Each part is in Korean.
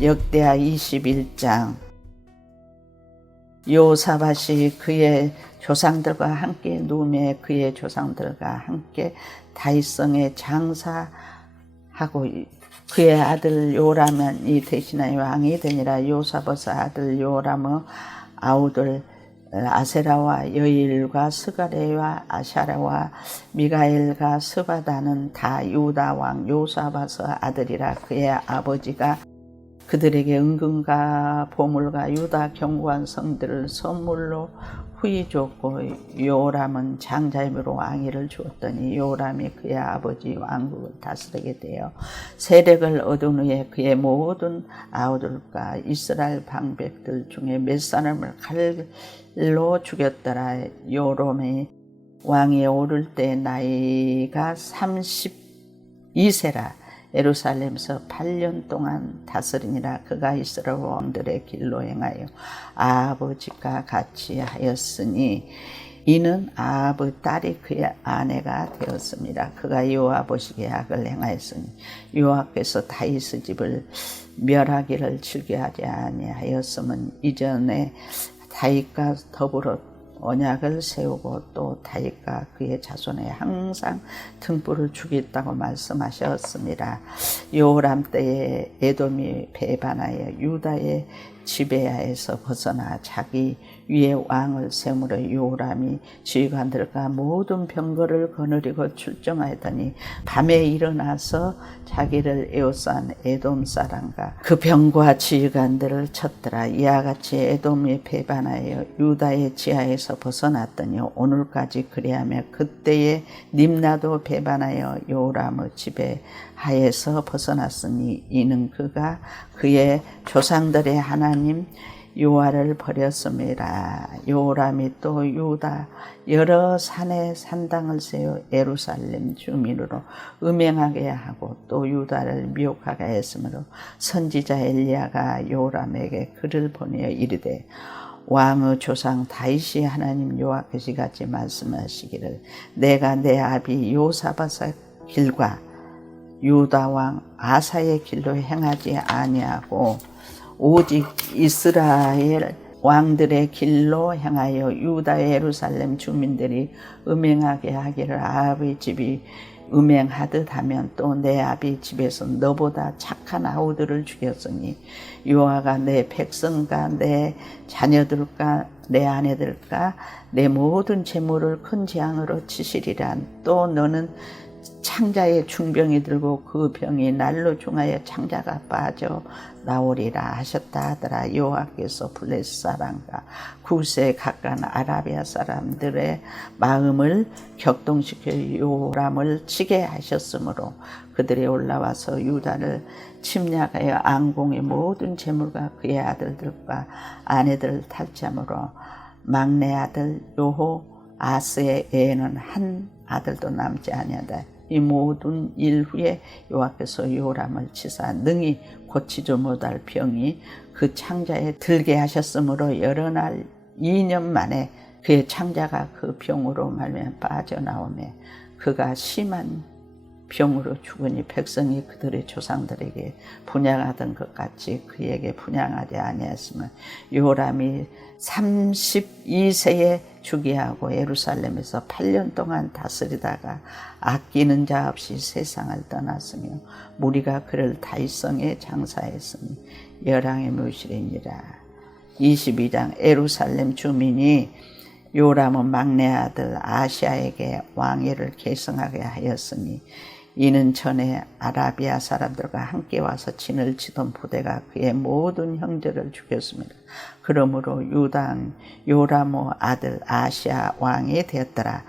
역대하 21장. 요사밧이 그의 조상들과 함께 누우며 그의 조상들과 함께 다윗성에 장사하고 그의 아들 요람이 대신하여 왕이 되니라. 요사밧의 아들 요람의 아우들 아세라와 여일과 스가랴와 아샤라와 미가엘과 스바다는 다 유다 왕 요사밧의 아들이라. 그의 아버지가 그들에게 은금과 보물과 유다 견고한 성들을 선물로 후히 줬고, 요람은 장자임으로 왕위를 주었더니 요람이 그의 아버지 왕국을 다스리게 되어 세력을 얻은 후에 그의 모든 아우들과 이스라엘 방백들 중에 몇 사람을 칼로 죽였더라. 요람이 왕위에 오를 때 나이가 32세라. 예루살렘에서 8년 동안 다스리니라. 그가 이스라엘 왕들의 길로 행하여 아버지가 같이 하였으니 이는 아합의 딸이 그의 아내가 되었습니다. 그가 여호와 보시기에 악을 행하였으니 여호와께서 다윗의 집을 멸하기를 즐겨하지 아니하였음은 이전에 다윗과 더불어 언약을 세우고 또 다윗과 그의 자손에 항상 등불을 주겠다고 말씀하셨습니다. 요람 때에 에돔이 배반하여 유다의 지배하에서 벗어나 자기 위에 왕을 세우므로 요람이 지휘관들과 모든 병거를 거느리고 출정하더니 밤에 일어나서 자기를 에워싼 에돔 사람과 그 병과 지휘관들을 쳤더라. 이와 같이 에돔이 배반하여 유다의 지하에서 벗어났더니 오늘까지 그리하며 그때에 림나도 배반하여 요람의 지배하에서 벗어났으니 이는 그가 그의 조상들의 하나님 여호와를 버렸음이라. 요람이 또 유다 여러 산에 산당을 세워 예루살렘 주민으로 음행하게 하고 또 유다를 미혹하게 했으므로 선지자 엘리야가 요람에게 글을 보내어 이르되 왕의 조상 다윗이 하나님 여호와께서 같이 말씀하시기를 내가 내 아비 요사밧의 길과 유다 왕 아사의 길로 행하지 아니하고 오직 이스라엘 왕들의 길로 행하여 유다 예루살렘 주민들이 음행하게 하기를 아합의 집이 음행하듯 하면 또 내 아비 집에서 너보다 착한 아우들을 죽였으니 여호와가 내 백성과 내 자녀들과 내 아내들과 내 모든 재물을 큰 재앙으로 치시리라. 또 너는 창자의 중병이 들고 그 병이 날로 중하여 창자가 빠져 나오리라 하셨다 하더라. 여호와께서 블레셋 사람과 구스에 가까운 아라비아 사람들의 마음을 격동시켜 요람을 치게 하셨으므로 그들이 올라와서 유다를 침략하여 앙공의 모든 재물과 그의 아들들과 아내들을 탈취함으로 막내 아들 요호 아스의 애에는 한 아들도 남지 아니하다. 이 모든 일 후에 여호와께서 요람을 치사 능히 고치지 못할 병이 그 창자에 들게 하셨으므로 여러 날 2년 만에 그의 창자가 그 병으로 말미암아 빠져나오매 그가 심한 병으로 죽으니 백성이 그들의 조상들에게 분양하던 것 같이 그에게 분양하지 아니하였으면 요람이 32세에 주기하고 예루살렘에서 8년 동안 다스리다가 아끼는 자 없이 세상을 떠났으며 무리가 그를 다윗성에 장사했으니 열왕의 묘실이니라. 22장. 예루살렘 주민이 요람은 막내 아들 아시아에게 왕위를 계승하게 하였으니 이는 전에 아라비아 사람들과 함께 와서 진을 치던 부대가 그의 모든 형제를 죽였습니다. 그러므로 유당 요람의 아들 아시아 왕이 되었더라.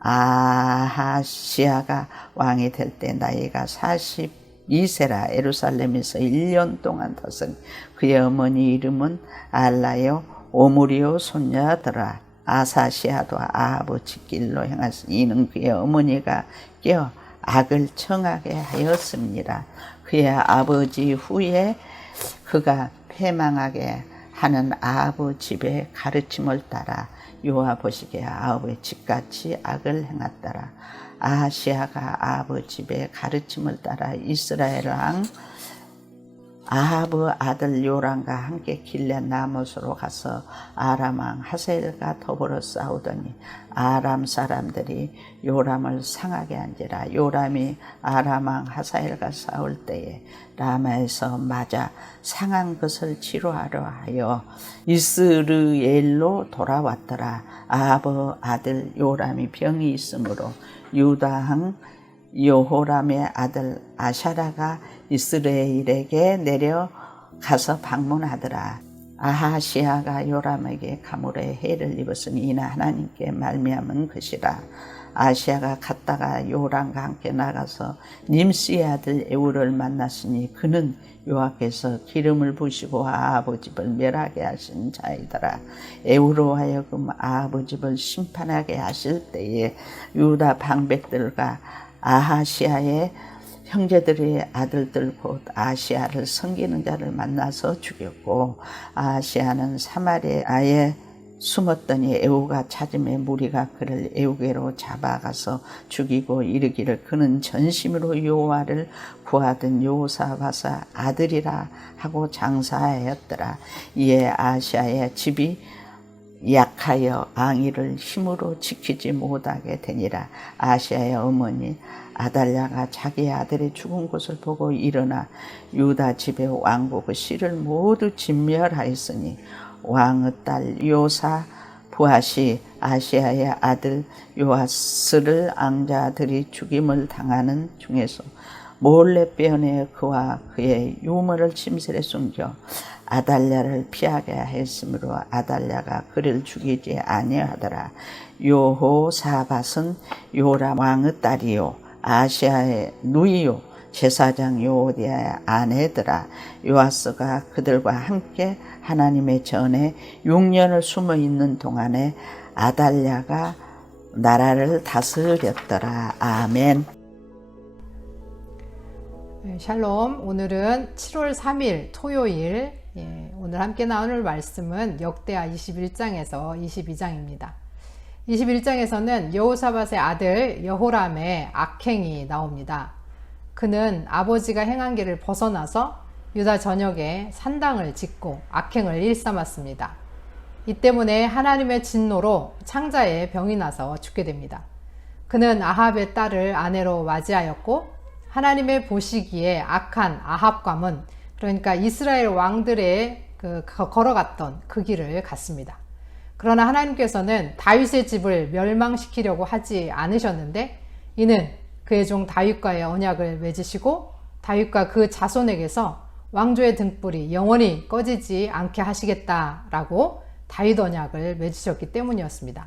아하시아가 왕이 될 때 나이가 42세라. 예루살렘에서 1년 동안 다스린 그의 어머니 이름은 알라요 오므리오 손녀더라. 아사시아도 아합의 집길로 행하시니 이는 그의 어머니가 깨어 악을 청하게 하였습니다. 그의 아버지 후에 그가 패망하게 하는 아합의 집의 가르침을 따라 여호와 보시기에 아합의 집같이 악을 행했더라. 아하시아가 아합의 집의 가르침을 따라 이스라엘 왕 아합의 아들 요람과 함께 길렛 라못으로 가서 아람 왕 하사엘과 더불어 싸우더니 아람 사람들이 요람을 상하게 한지라. 요람이 아람 왕 하사엘과 싸울 때에 라마에서 맞아 상한 것을 치료하려 하여 이스르엘로 돌아왔더라. 아합의 아들 요람이 병이 있으므로 유다 왕 여호람의 아들 아샤라가 이스라엘에게 내려가서 방문하더라. 아하시아가 요람에게 가물에 해를 입었으니 이는 하나님께 말미암은 것이라. 아시아가 갔다가 요람과 함께 나가서 님스의 아들 에우를 만났으니 그는 여호와께서 기름을 부으시고 아합의 집을 멸하게 하신 자이더라. 에우로 하여금 아합의 집을 심판하게 하실 때에 유다 방백들과 아하시아의 형제들의 아들들 곧 아시아를 섬기는 자를 만나서 죽였고, 아시아는 사마리아에 숨었더니 에우가 찾음에 무리가 그를 에우게로 잡아가서 죽이고 이르기를 그는 전심으로 여호와를 구하던 여호사밧의 아들이라 하고 장사하였더라. 이에 아시아의 집이 약하여 왕위를 힘으로 지키지 못하게 되니라. 아시아의 어머니 아달랴가 자기 아들의 죽은 곳을 보고 일어나 유다 집의 왕국의 씨를 모두 진멸하였으니 왕의 딸 요사 부핫이 아시아의 아들 요아스를 앙자들이 죽임을 당하는 중에서 몰래 빼어내 그와 그의 유물을 침실에 숨겨 아달랴를 피하게 했으므로 아달랴가 그를 죽이지 아니하더라. 여호사밧은 요람 왕의 딸이요 아시아의 누이요 제사장 요오디아의 아내더라. 요아스가 그들과 함께 하나님의 전에 6년을 숨어 있는 동안에 아달랴가 나라를 다스렸더라. 아멘. 샬롬. 오늘은 7월 3일 토요일, 오늘 함께 나눌 말씀은 역대하 21장에서 22장입니다. 21장에서는 여호사밧의 아들 여호람의 악행이 나옵니다. 그는 아버지가 행한 길을 벗어나서 유다 전역에 산당을 짓고 악행을 일삼았습니다. 이 때문에 하나님의 진노로 창자에 병이 나서 죽게 됩니다. 그는 아합의 딸을 아내로 맞이하였고 하나님의 보시기에 악한 아합감은, 그러니까 이스라엘 왕들의 걸어갔던 그 길을 갔습니다. 그러나 하나님께서는 다윗의 집을 멸망시키려고 하지 않으셨는데 이는 그의 종 다윗과의 언약을 맺으시고 다윗과 그 자손에게서 왕조의 등불이 영원히 꺼지지 않게 하시겠다라고 다윗 언약을 맺으셨기 때문이었습니다.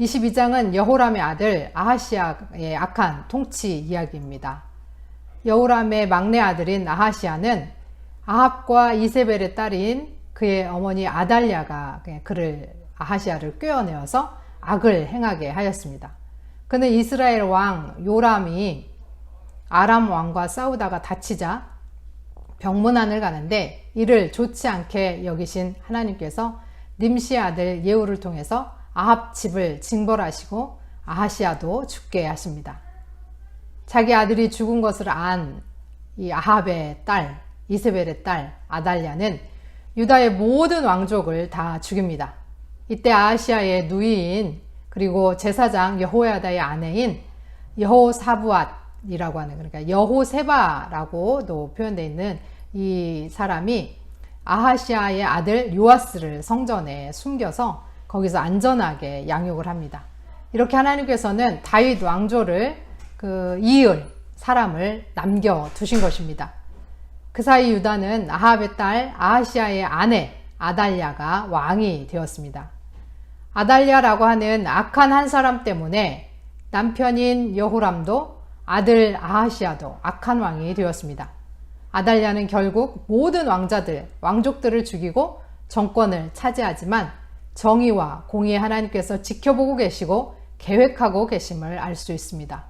22장은 여호람의 아들 아하시아의 악한 통치 이야기입니다. 여호람의 막내 아들인 아하시아는 아합과 이세벨의 딸인 그의 어머니 아달랴가 아하시아를 꿰어내어서 악을 행하게 하였습니다. 그는 이스라엘 왕 요람이 아람 왕과 싸우다가 다치자 병문안을 가는데 이를 좋지 않게 여기신 하나님께서 님시의 아들 예후를 통해서 아합 집을 징벌하시고 아하시아도 죽게 하십니다. 자기 아들이 죽은 것을 안 이 아합의 딸 이세벨의 딸 아달랴는 유다의 모든 왕족을 다 죽입니다. 이때 아하시아의 누이인 그리고 제사장 여호야다의 아내인 여호사부앗이라고 하는, 그러니까 여호세바라고도 표현되어 있는 이 사람이 아하시아의 아들 요아스를 성전에 숨겨서 거기서 안전하게 양육을 합니다. 이렇게 하나님께서는 다윗 왕조를 이을 사람을 남겨두신 것입니다. 그 사이 유다는 아합의 딸 아하시아의 아내 아달랴가 왕이 되었습니다. 아달랴라고 하는 악한 한 사람 때문에 남편인 여호람도 아들 아하시아도 악한 왕이 되었습니다. 아달랴는 결국 모든 왕족들을 죽이고 정권을 차지하지만 정의와 공의의 하나님께서 지켜보고 계시고 계획하고 계심을 알 수 있습니다.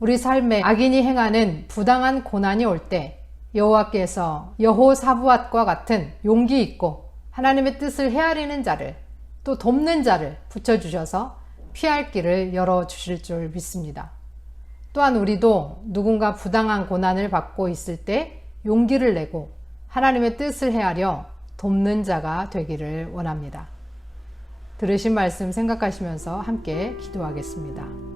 우리 삶에 악인이 행하는 부당한 고난이 올 때 여호와께서 여호사부앗과 같은 용기 있고 하나님의 뜻을 헤아리는 자를, 또 돕는 자를 붙여주셔서 피할 길을 열어주실 줄 믿습니다. 또한 우리도 누군가 부당한 고난을 받고 있을 때 용기를 내고 하나님의 뜻을 헤아려 돕는 자가 되기를 원합니다. 들으신 말씀 생각하시면서 함께 기도하겠습니다.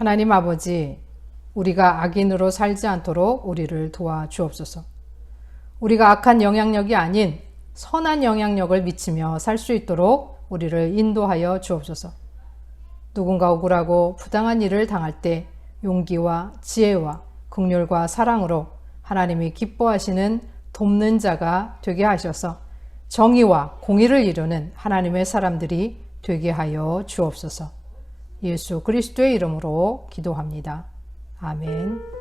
하나님 아버지, 우리가 악인으로 살지 않도록 우리를 도와주옵소서. 우리가 악한 영향력이 아닌 선한 영향력을 미치며 살 수 있도록 우리를 인도하여 주옵소서. 누군가 억울하고 부당한 일을 당할 때 용기와 지혜와 긍휼과 사랑으로 하나님이 기뻐하시는 돕는 자가 되게 하셔서 정의와 공의를 이루는 하나님의 사람들이 되게 하여 주옵소서. 예수 그리스도의 이름으로 기도합니다. 아멘.